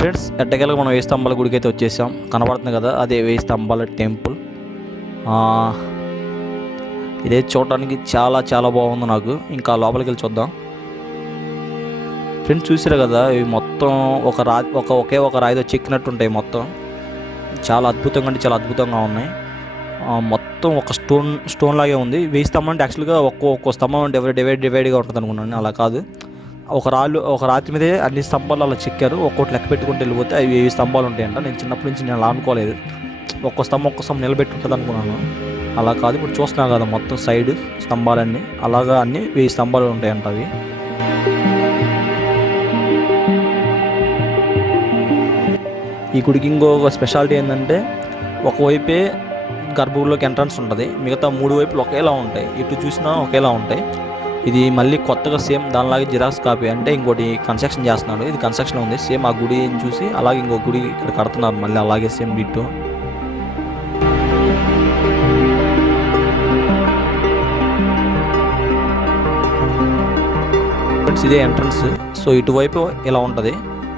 Friends ఎట్టకేలకు మనం వేయి స్తంభాల గుడికి అయితే వచ్చేసాం. కనబడుతుంది కదా, అదే వేయి స్తంభాల టెంపుల్. ఇదే చూడటానికి చాలా చాలా బాగుంది. నాకు ఇంకా లోపలికి వెళ్ళి చూద్దాం. ఫ్రెండ్స్ చూసారు కదా, ఇవి మొత్తం ఒకే ఒక రాయితో చెక్కినట్టు ఉంటాయి. మొత్తం చాలా అద్భుతంగా అంటే చాలా అద్భుతంగా ఉన్నాయి. మొత్తం ఒక స్టోన్ లాగే ఉంది. వేయి స్తంభం అంటే యాక్చువల్గా ఒక్కో స్తంభం డివైడ్గా ఉంటుంది అనుకున్నాను. అలా కాదు, ఒక రాతి మీదే అన్ని స్తంభాలు అలా చెక్కారు. ఒక్కోటి లెక్క పెట్టుకుంటూ వెళ్ళిపోతే అవి 1000 స్తంభాలు ఉంటాయంట. నేను చిన్నప్పటి నుంచి నేను అలా అనుకోలేదు, ఒక్కో స్తంభం నిలబెట్టి ఉంటుంది అనుకున్నాను. అలా కాదు, ఇప్పుడు చూస్తున్నాను కదా మొత్తం సైడ్ స్తంభాలన్నీ అలాగా అన్నీ 1000 స్తంభాలు ఉంటాయంట అవి. ఈ గుడికి ఇంకొక స్పెషాలిటీ ఏంటంటే, ఒకవైపే గర్భగుడిలోకి ఎంట్రన్స్ ఉంటుంది, మిగతా 3 వైపులు ఒకేలా ఉంటాయి. ఇటు చూసినా ఒకేలా ఉంటాయి. ఇది మళ్ళీ కొత్తగా సేమ్ దానిలాగే జిరాక్స్ కాపీ, అంటే ఇంకోటి కన్స్ట్రక్షన్ చేస్తున్నాడు. ఇది కన్స్ట్రక్షన్ ఉంది సేమ్ ఆ గుడి చూసి అలాగే ఇంకో గుడి ఇక్కడ కడుతున్నారు మళ్ళీ అలాగే సేమ్ డిట్టో. ఫ్రెండ్స్ ఇదే ఎంట్రన్స్. సో ఇటువైపు ఇలా ఉంటుంది,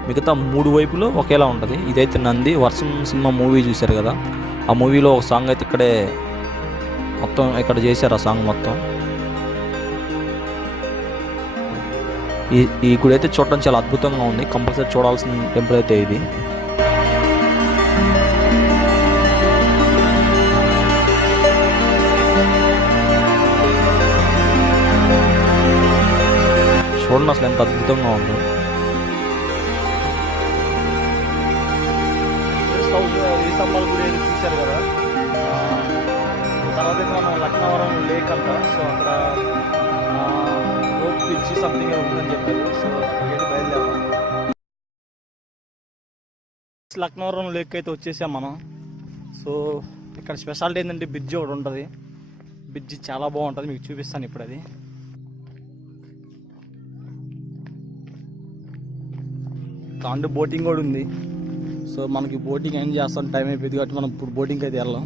మిగతా 3 వైపులు ఒకేలా ఉంటుంది. ఇదైతే నంది వర్షం సినిమా మూవీ చూశారు కదా, ఆ మూవీలో ఒక సాంగ్ అయితే ఇక్కడే మొత్తం ఇక్కడ చేశారు. ఆ సాంగ్ మొత్తం ఈ గుడి అయితే చూడటం చాలా అద్భుతంగా ఉంది. కంపల్సరీ చూడాల్సిన టెంపుల్ అయితే ఇది. చూడండి అసలు ఎంత అద్భుతంగా ఉందో. స్తంభాల గుడి చూశారు కదా, తర్వాత మనం లక్నవరం లేక్ అంట. సో అక్కడ రోప్ బ్రిడ్జి సంథింగ్ ఉందని చెప్పారు. సో అక్కడికి బయలుదేరాం. లక్నవరం లేక్ అయితే వచ్చేసాం మనం. సో ఇక్కడ స్పెషాలిటీ ఏంటంటే బ్రిడ్జి ఒకటి ఉంటుంది. బ్రిడ్జి చాలా బాగుంటుంది, మీకు చూపిస్తాను ఇప్పుడు. అది దాంట్లో బోటింగ్ కూడా ఉంది. సో మనకి బోటింగ్ ఏం చేస్తాం, టైం అయిపోయింది కాబట్టి మనం ఇప్పుడు బోటింగ్కి అయితే వెళ్ళాం.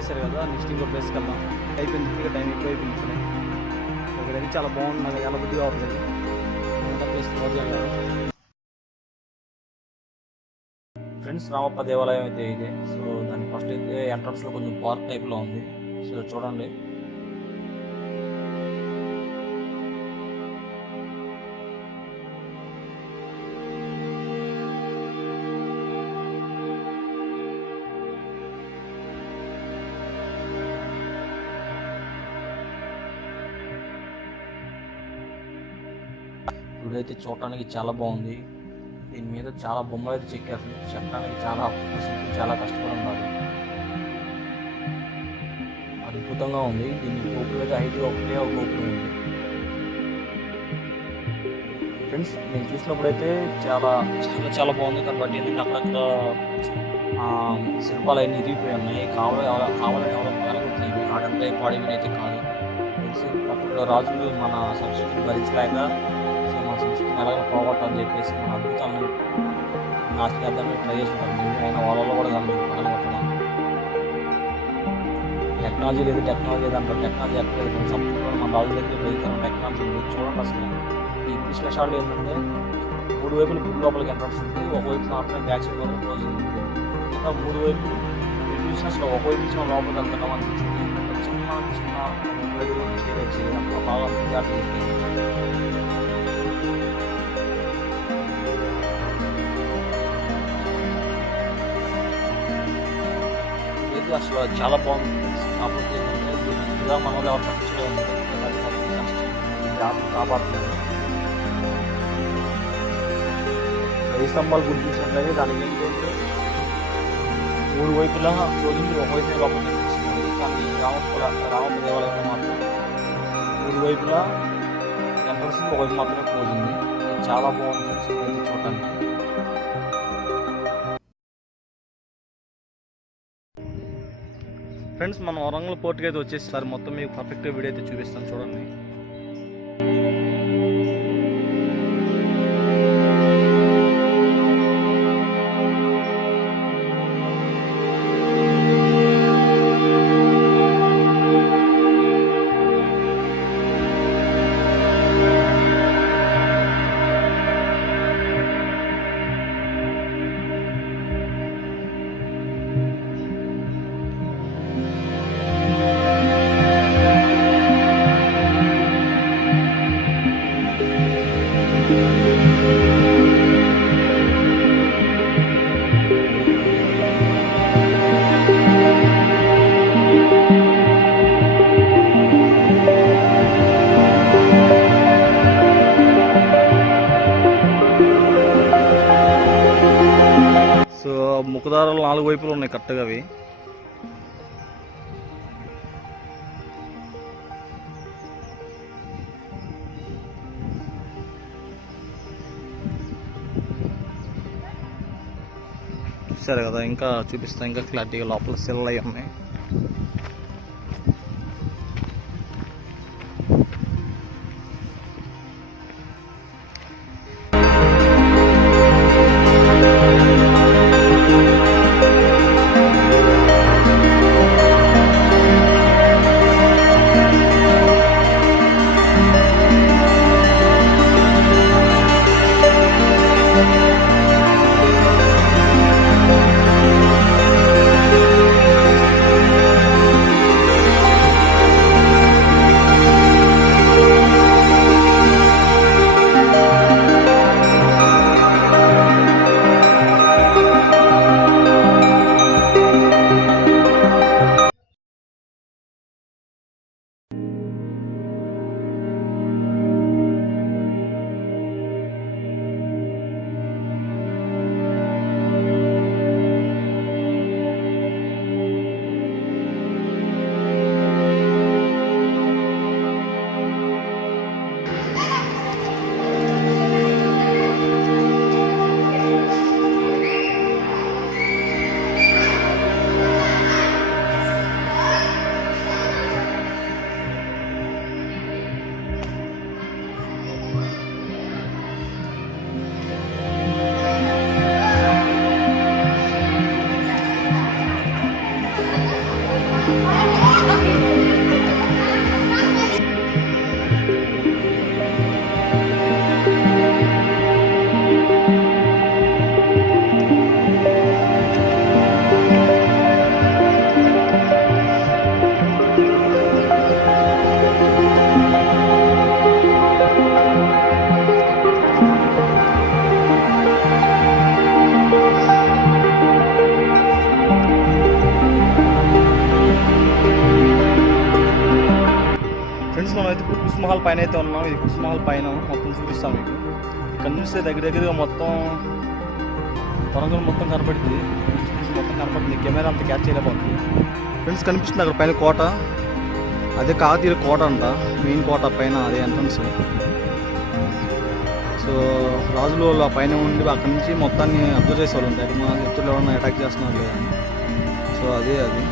చేశారు కదా, నెక్స్ట్ ఇంకో ప్లేస్కి వెళ్దాం. అయిపోయింది ఇప్పటికే, టైం ఎక్కువ అయిపోయింది. ఇక్కడైతే చాలా బాగుంది, నాకు చాలా బుద్ధిగా అవుతుంది ప్లేస్ కవర్ చేయాలి. ఫ్రెండ్స్ రామప్ప దేవాలయం అయితే ఇదే. సో దాని ఫస్ట్ అయితే ఎంట్రన్స్లో కొంచెం పార్క్ టైప్లో ఉంది. సో చూడండి, గుడైతే చూడటానికి చాలా బాగుంది. దీని మీద చాలా బొమ్మలు అయితే చెక్కారు. చెక్కడానికి చాలా కష్టపడి ఉన్నారు. అద్భుతంగా ఉంది. దీని గోపురం అయితే హైట్ ఒకటే ఒక గోపురం ఉంది. ఫ్రెండ్స్ నేను చూసినప్పుడైతే చాలా చాలా చాలా బాగుంది. కాబట్టి ఏంటంటే అక్కడక్కడ శిల్పాలు అన్నీ ఇరిగిపోయి ఉన్నాయి. కావాలని ఎవరో పాల్గొంటున్నాయి. ఆడంటే పాడేవి అయితే కాదు. అప్పుడు రాజులు మన సంస్కృతిని భరించలేక మన సంస్కృతిని ఎలాగో పోగొట్టని చెప్పేసి మన అద్భుతాలను నాశనం చేద్దామని ట్రై చేస్తున్నారు. అయినా వాళ్ళలో కూడా కనబడుతున్నాను. టెక్నాలజీ లేదు అంటారు. టెక్నాలజీ ఎక్కడ లేదు. సంపూర్ణ మన రాజు దగ్గర వెళ్తాం టెక్నాలజీ ఉంది. చూడండి అసలు ఈ ఇంగ్లీష్ స్పెషాలిటీ ఏంటంటే 3 వైపులు గుడి లోపలికి ఎంట్రన్స్ ఉంది. ఒకవైపు మాత్రమే బ్యాక్ సైడ్ వరకు క్లోజ్ ఉంది. ఇంకా 3 వైపులు చూసిన అసలు ఒకవైపు నుంచి మనం లోపలికి వెళ్తున్నాం అనిపించింది. చిన్న బాగా అసలు చాలా బాగుంది. కాకపోతే ఏంటంటే ఇలా మనం ఎవరు పట్టించలేదు. జాగ్రత్త కాపాడుతుంది. 10 స్తంభాలు గుర్తించినట్లయితే దానికి ఏంటంటే 3 వైపులా క్లోజింగ్ ఒకవైపు లోపల కనిపిస్తుంది. కానీ రామప్ప దేవాలయంలో మాత్రం 3 వైపులా ఎంట్రన్స్ ఒకవైపు మాత్రమే క్లోజ్ ఉంది. చాలా బాగుంది చూడటానికి. ఫ్రెండ్స్ మనం వరంగల్ పోర్టుకి అయితే వచ్చేసారి మొత్తం మీకు పర్ఫెక్ట్గా వీడియో అయితే చూపిస్తాను చూడండి. ముఖదారాలు 4 వైపులు ఉన్నాయి కరెక్ట్గా. అవి చూసారు కదా. ఇంకా చూపిస్తాను ఇంకా క్లారిటీగా. లోపల సెల్ అయి ఉన్నాయి. కుసుమహల్ పైన అయితే ఉన్నాం. ఇది కుసుమహల్ పైన మొత్తం చూపిస్తాం మీకు. ఇక్కడ చూస్తే దగ్గరగా మొత్తం వరంగల్ మొత్తం కనపడుతుంది. మొత్తం కనపడుతుంది. కెమెరా అంతా క్యాచ్ చేయలేకపోతుంది. ఫ్రెండ్స్ కనిపిస్తుంది అక్కడ పైన కోట. అదే కాకతీయ కోట అంట. మెయిన్ కోట పైన అదే ఎంట్రన్స్. సో రాజులు ఆ పైన ఉండి అక్కడి నుంచి మొత్తాన్ని అబ్జర్వ్ చేసేవాళ్ళు ఉంటాయి. మన శత్రులు ఎవరన్నా అటాక్ చేస్తున్నారు లేదా. సో అదే అది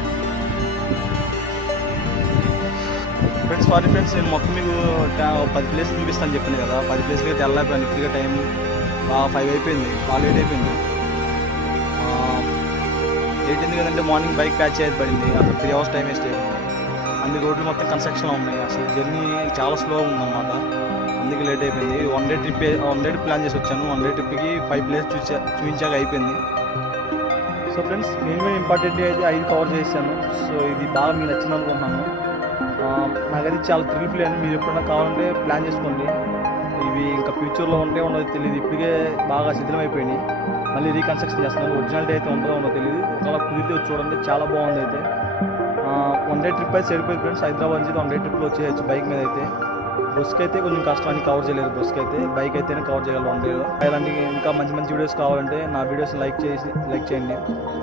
ఫ్రెండ్స్ సారీ ఫ్రెండ్స్, నేను మొత్తం మీకు 10 ప్లేస్లు చూపిస్తాను చెప్పాను కదా. 10 ప్లేస్లకి అయితే వెళ్ళలేకపోయాను. ఇప్పటికే టైం 5 అయిపోయింది, బాగా లేట్ అయిపోయింది. లేట్ అయింది కదంటే మార్నింగ్ బైక్ ప్యాచ్ అయితే పడింది, అక్కడ 3 hours టైం వేస్ట్ అయిపోయింది. అన్ని రోడ్లు మొత్తం కన్స్ట్రక్షన్లో ఉన్నాయి, అసలు జర్నీ చాలా స్లో ఉందన్నమాట. అందుకే లేట్ అయిపోయింది. వన్ డే ప్లాన్ చేసి వచ్చాను. 1 day ట్రిప్కి 5 ప్లేస్ చూపించాక అయిపోయింది. సో ఫ్రెండ్స్, మెయిన్ ఇంపార్టెంట్ అయితే 5 కవర్ చేశాను. సో ఇది బాగా మీకు నచ్చింది అనుకుంటున్నాను. నాకైతే చాలా థ్రిల్ ఫీల్ అయ్యాను. మీరు ఎప్పుడైనా కావాలంటే ప్లాన్ చేసుకోండి. ఇవి ఇంకా ఫ్యూచర్లో ఉంటే ఉండదు తెలియదు. ఇప్పటికే బాగా శిథిలం అయిపోయినాయి, మళ్ళీ రీకన్స్ట్రక్షన్ చేస్తున్నాను. ఒరిజినాలిటీ అయితే ఉంటుందో ఉండదో తెలియదు. ఒకవేళ కుదిరితే చూడండి, చాలా బాగుంది. అయితే 1 day ట్రిప్ అయితే సరిపోయింది ఫ్రెండ్స్. హైదరాబాద్ నుంచి 1 day ట్రిప్లో వచ్చేయచ్చు బైక్ మీద అయితే. బస్కి అయితే కొంచెం కష్టం, అని కవర్ చేయలేదు. బస్కి అయితే బైక్ అయితేనే కవర్ చేయగలరు 1 day. అలాంటి ఇంకా మంచి మంచి వీడియోస్ కావాలంటే నా వీడియోస్ లైక్ చేయండి.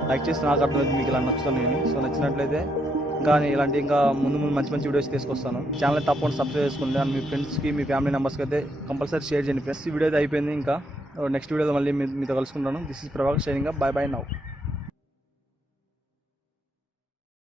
లైక్ చేసి నాకు అర్థమైంది మీకు ఇలా నచ్చుతాను నేను. సో నచ్చినట్లయితే ఇంకా ఇలాంటి ఇంకా ముందు మంచి మంచి వీడియోస్ తీసుకొస్తాను. ఛానల్ తప్పకుండా సబ్స్క్రైబ్ చేసుకోండి. అండ్ మీ ఫ్రెండ్స్కి, మీ ఫ్యామిలీ మెంబర్స్కి అయితే కంపల్సరీ షేర్ చేయండి ఫ్రెండ్స్. ఈ వీడియో అయితే అయిపోయింది. ఇంకా నెక్స్ట్ వీడియోలో మళ్ళీ మీతో కలుసుకుంటాను. This is Prabhakar shining. Bye now.